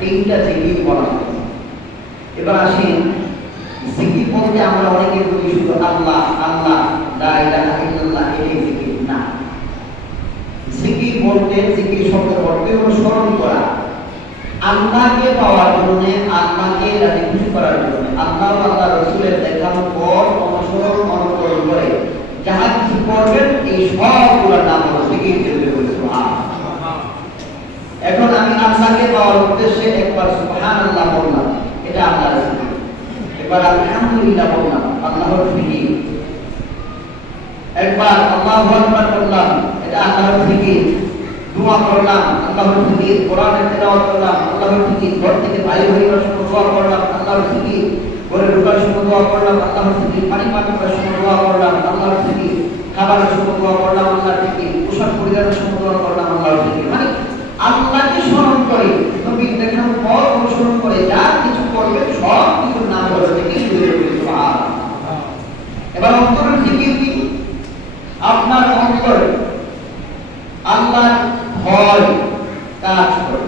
তিনটা জিকির বলা হয়। এবার আসি জিকির বলতে আমরা অনেকে বলি শুধু আল্লাহ আল্লাহ লা ইলাহা ইল্লাল্লাহ, এটাই জিকির না। জিকির বলতে জিকির শব্দের অর্থ হলো স্মরণ করা, আল্লাহকে পাওয়ার জন্য, আল্লাহকে রাজি খুশি করার জন্য, আল্লাহ আল্লাহ রসুলের দেখানোর পর অনুসরণ অনুকরণ করে যাহা কিছু করবেন এই সবগুলোর নাম হলো জিকির। এখন আমি আল্লাহকে পাওয়ার উদ্দেশ্যে একবার সুবহানাল্লাহ বললাম, এটা আল্লাহর জিকির। এবার আলহামদুলিল্লাহ বললাম, আল্লাহর জিকির। একবার আল্লাহু আকবার বললাম, এটা আল্লাহর জিকির। দোয়া করলাম, আল্লাহর জিকির। কোরআনের তেলাওয়াত করলাম, আল্লাহর জিকির। ঘর থেকে বাইরে হইবার সময় দোয়া করলাম, আল্লাহর জিকির। ঘরে ঢোকার সময় দোয়া করলাম, আল্লাহর জিকির। পানি পান করার সময় দোয়া করলাম, আল্লাহর জিকির। খাবারের সময় দোয়া করলাম, আল্লাহর জিকির। পোশাক পরিধানের সময় দোয়া করলাম, আল্লাহর জিকির। মানে আল্লাহকে স্মরণ করে, নবীর দেখানোর পর অনুসরণ করে যা কিছু করবে সব কিছুর নাম হলো জিকির। সুবহানাল্লাহ। এবার অন্তরের জিকির কি? আপনার অন্তরে আল্লাহর ভয় কাজ করে।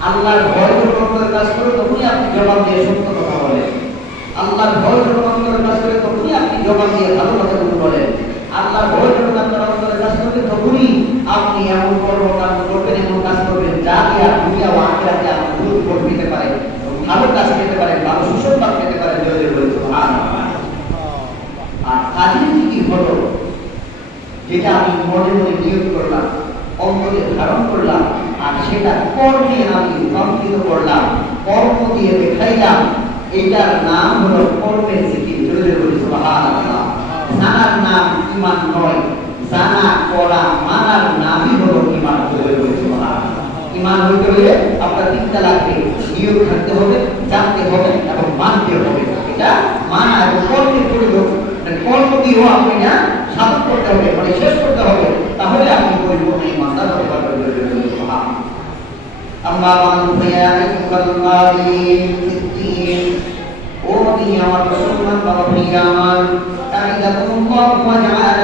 আল্লাহর ভয় যখন অন্তরে কাজ করে তখনই আপনি জবাব দিয়ে সত্য কথা বলেন। আল্লাহর ভয় যখন অন্তরে কাজ করে তখনই আপনি জবাব দিয়ে ভালো কথা বলেন। আল্লাহর ভয় যখন আপনার অন্তরে কাজ করবে তখনই আপনি এমন কর্মকাণ্ড করবেন, এমন কাজ করবেন যা দিয়ে দুনিয়া ও আখিরাতে আপনি উপর পেতে পারেন, ভালো কাজ পেতে পারেন, ভালো সুসংবাদ পেতে পারেন। জোরে বলে সুবহানাল্লাহ। আর কাজের কি হলো যেটা আমি মনে মনে নিয়োগ করলাম, অন্তরে ধারণ করলাম, আর সেটা কর্মে আমি রূপান্তরিত করলাম, কর্ম দিয়ে দেখাইলাম, এটার নাম হলো কর্মের জিকির। জোরে বলি সুবহানাল্লাহ। জানার নাম ঈমান নয়, জানা করা মানার নামই হলো ঈমান। জোরে বলি সুবহানাল্লাহ। ঈমান হইতে হলে আপনার তিনটা লাগবে, নিয়োগ থাকতে হবে, জানতে হবে এবং মানতে হবে। এটা মানা এবং কর্মের পরিলোক, কর্ম দিয়েও আপনি না সাধন করতে হবে, মানে শেষ করতে হবে, তাহলে আপনি পরিপূর্ণ ঈমানদার হতে পারবেন। আম্মা বা'দু ফায়া আইয়ুহাল-মুসলিমিন ফিদ-দীন, ও নবী আমার মুসলমান বাবা ভাইয়া আমার, তাআলাকুমুল্লাহু ওয়া জাআলা